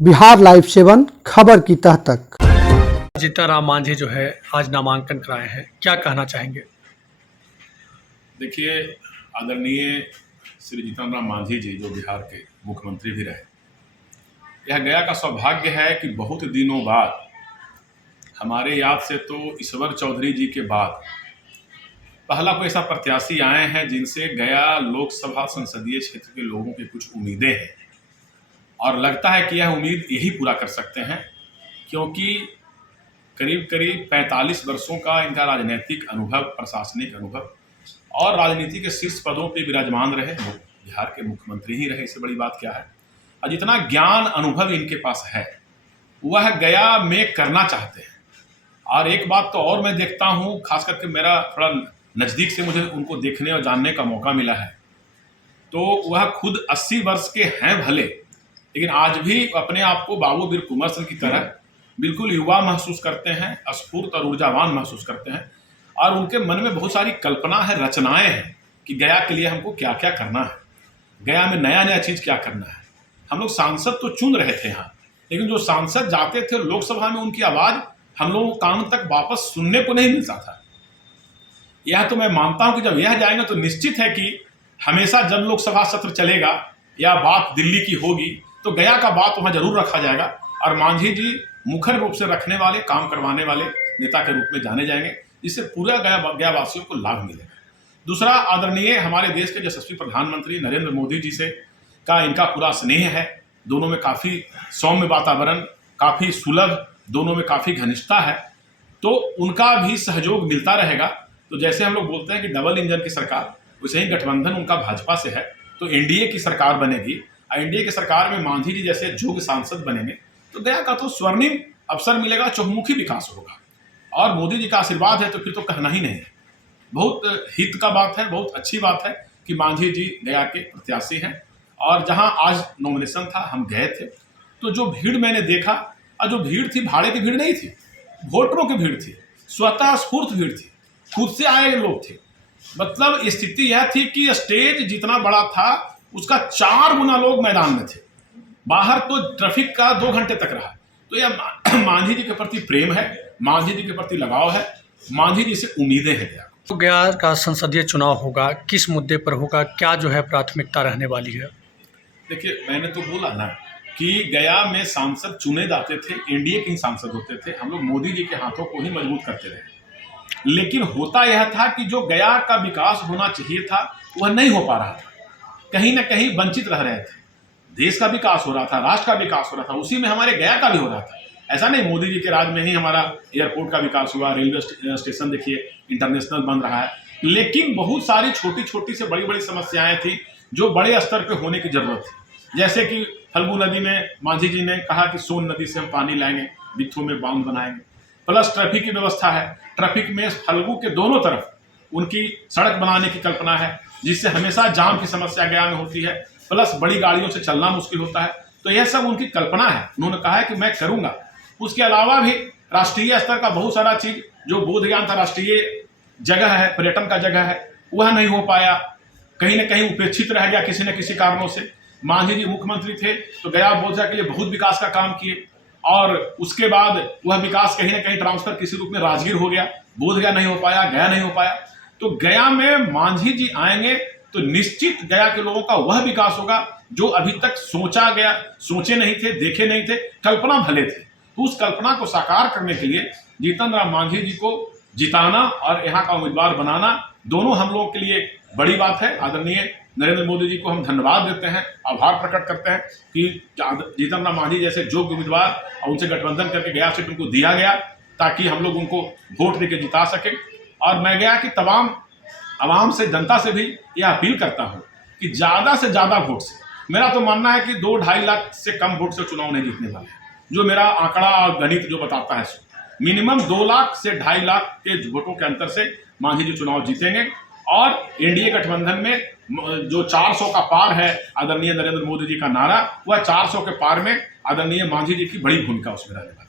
Bihar live 7 खबर की तह तक। जीतन राम मांझी जो है आज नामांकन कराए हैं, क्या कहना चाहेंगे? देखिए, आदरणीय श्री जीतन राम मांझी जी जो बिहार के मुख्यमंत्री भी रहे, यह गया का सौभाग्य है कि बहुत दिनों बाद हमारे याद से तो ईश्वर चौधरी जी के बाद पहला कोई ऐसा प्रत्याशी आए हैं जिनसे गया लोकसभा संसदीय क्षेत्र के लोगों की कुछ उम्मीदें हैं, और लगता है कि यह उम्मीद यही पूरा कर सकते हैं, क्योंकि करीब करीब 45 वर्षों का इनका राजनीतिक अनुभव, प्रशासनिक अनुभव और राजनीति के शीर्ष पदों पे विराजमान रहे, बिहार के मुख्यमंत्री ही रहे, इससे बड़ी बात क्या है। और जितना ज्ञान अनुभव इनके पास है वह गया में करना चाहते हैं। और एक बात तो और मैं देखता हूँ, खास करके मेरा थोड़ा नज़दीक से मुझे उनको देखने और जानने का मौका मिला है, तो वह खुद 80 वर्ष के हैं भले, लेकिन आज भी अपने आप को बाबू वीर कुंवर सिंह की तरह बिल्कुल युवा महसूस करते हैं, स्फूर्त और ऊर्जावान महसूस करते हैं। और उनके मन में बहुत सारी कल्पना है, रचनाएं हैं कि गया के लिए हमको क्या क्या करना है, गया में नया नया चीज़ क्या करना है। हम लोग सांसद तो चुन रहे थे यहाँ, लेकिन जो सांसद जाते थे लोकसभा में उनकी आवाज़ हम लोगों को कान तक वापस सुनने को नहीं मिलता था। यह तो मैं मानता हूँ कि जब यह जाएंगे तो निश्चित है कि हमेशा जब लोकसभा सत्र चलेगा या बात दिल्ली की होगी तो गया का बात वहाँ जरूर रखा जाएगा, और मांझी जी मुखर रूप से रखने वाले, काम करवाने वाले नेता के रूप में जाने जाएंगे, जिससे पूरा गया वासियों को लाभ मिलेगा। दूसरा, आदरणीय हमारे देश के यशस्वी प्रधानमंत्री नरेंद्र मोदी जी से का इनका पूरा स्नेह है, दोनों में काफ़ी सौम्य वातावरण, काफ़ी सुलभ, दोनों में काफ़ी घनिष्ठता है, तो उनका भी सहयोग मिलता रहेगा। तो जैसे हम लोग बोलते हैं कि डबल इंजन की सरकार, वैसे ही गठबंधन उनका भाजपा से है, तो एनडीए की सरकार बनेगी। एनडीए की सरकार में मांझी जी जैसे योग्य सांसद बनेंगे तो गया का तो स्वर्णिम अवसर मिलेगा, चहुमुखी विकास होगा, और मोदी जी का आशीर्वाद है तो फिर तो कहना ही नहीं है। बहुत हित का बात है, बहुत अच्छी बात है कि मांझी जी गया के प्रत्याशी हैं। और जहां आज नॉमिनेशन था, हम गए थे, तो जो भीड़ मैंने देखा, और जो भीड़ थी भाड़े की भीड़ नहीं थी, वोटरों की भीड़ थी, स्वतः स्फूर्त भीड़ थी, खुद से आए लोग थे। मतलब स्थिति यह थी कि स्टेज जितना बड़ा था उसका 4 गुना लोग मैदान में थे। बाहर तो ट्रैफिक का 2 घंटे तक रहा। तो यह मांझी जी के प्रति प्रेम है, मांझी जी के प्रति लगाव है, मांझी जी से उम्मीदें हैं गया। तो गया का संसदीय चुनाव होगा, किस मुद्दे पर होगा, क्या जो है प्राथमिकता रहने वाली है? देखिए, मैंने तो बोला ना कि गया में सांसद चुने जाते थे, एनडीए के ही सांसद होते थे, हम लोग मोदी जी के हाथों को ही मजबूत करते रहे। लेकिन होता यह था कि जो गया का विकास होना चाहिए था वह नहीं हो पा रहा था, कहीं ना कहीं वंचित रह रहे थे। देश का विकास हो रहा था, राष्ट्र का विकास हो रहा था, उसी में हमारे गया का भी हो रहा था। ऐसा नहीं मोदी जी के राज में ही हमारा एयरपोर्ट का विकास हुआ, रेलवे स्टेशन देखिए इंटरनेशनल बन रहा है, लेकिन बहुत सारी छोटी छोटी से बड़ी बड़ी समस्याएं थी जो बड़े स्तर पे होने की जरूरत थी। जैसे कि फल्गु नदी में मांझी जी ने कहा कि सोन नदी से हम पानी लाएंगे, बिट्ठू में बांध बनाएंगे, प्लस ट्रैफिक की व्यवस्था है, ट्रैफिक में फल्गु के दोनों तरफ उनकी सड़क बनाने की कल्पना है, जिससे हमेशा जाम की समस्या गया में होती है, प्लस बड़ी गाड़ियों से चलना मुश्किल होता है। तो यह सब उनकी कल्पना है, उन्होंने कहा है कि मैं करूंगा। उसके अलावा भी राष्ट्रीय स्तर का बहुत सारा चीज जो बोधगया था, राष्ट्रीय जगह है, पर्यटन का जगह है, वह नहीं हो पाया, कहीं ना कहीं उपेक्षित रह गया किसी न किसी कारणों से। मांझी जी मुख्यमंत्री थे तो गया बोधगया के लिए बहुत विकास का काम किए, और उसके बाद वह विकास कहीं ना कहीं ट्रांसफर किसी रूप में राजगीर हो गया, बोधगया नहीं हो पाया, गया नहीं हो पाया। तो गया में मांझी जी आएंगे तो निश्चित गया के लोगों का वह विकास होगा जो अभी तक सोचे नहीं थे, देखे नहीं थे, कल्पना भले थे। तो उस कल्पना को साकार करने के लिए जीतन राम मांझी जी को जिताना और यहाँ का उम्मीदवार बनाना दोनों हम लोगों के लिए बड़ी बात है। आदरणीय नरेंद्र मोदी जी को हम धन्यवाद देते हैं, आभार प्रकट करते हैं कि जीतन राम मांझी जैसे योग्य उम्मीदवार और उनसे गठबंधन करके गया सीट उनको दिया गया ताकि हम लोग उनको वोट देकर जिता सके। और मैं गया कि तमाम आवाम से, जनता से भी यह अपील करता हूँ कि ज़्यादा से ज़्यादा वोट से, मेरा तो मानना है कि 2-2.5 लाख से कम वोट से चुनाव नहीं जीतने वाले हैं, जो मेरा आंकड़ा और गणित जो बताता है। मिनिमम 2 लाख से 2.5 लाख के वोटों के अंतर से मांझी जी चुनाव जीतेंगे, और एनडीए गठबंधन में जो 400 का पार है आदरणीय नरेंद्र मोदी जी का नारा, वह 400 के पार में आदरणीय मांझी जी की बड़ी भूमिका उसमें रहने वाली है।